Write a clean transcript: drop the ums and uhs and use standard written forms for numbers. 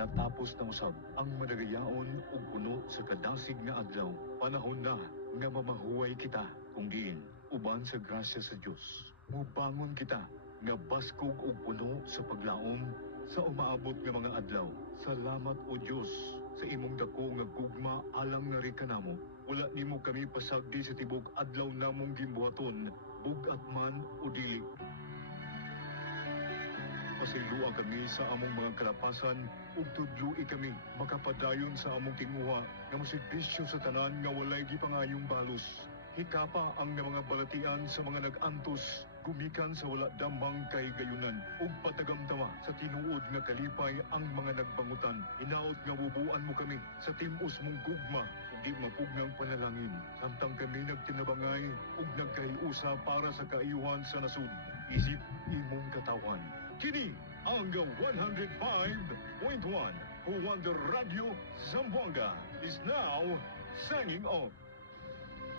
Natapos na usab ang madagayaon ug puno sa kadasig nga adlaw. Panahon na nga mamahuway kita kung diin uban sa grasya sa Dios. Mubangon kita nga baskog ug puno sa paglaom sa umaabot nga mga adlaw. Salamat o Dios sa imong dako nga gugma alang nari kanamo. Wala nimo kami pasagdi sa tibok adlaw namong gimbuhaton, bugat man o dili. Pasilua kami sa among mga kalapasan ug tudloi kami makapadayon sa among tinguha nga masigbisyo sa tanan nga walay gipangayong balos. Hikapa ang mga balatian sa mga nag-antos, gumikan sa wala damang kahigayunan ug patagamtama sa tinuod nga kalipay ang mga nagbangutan. Hinaot nga bubuan mo kami sa tim-os mong gugma ug di mapugnang panalangin. Samtang kami nagtinabangay ug nagkahiusa para sa kaayuhan sa nasud. Isip imong katawan. Kini ang 105.1 Wonder Radio Zamboanga is now signing off.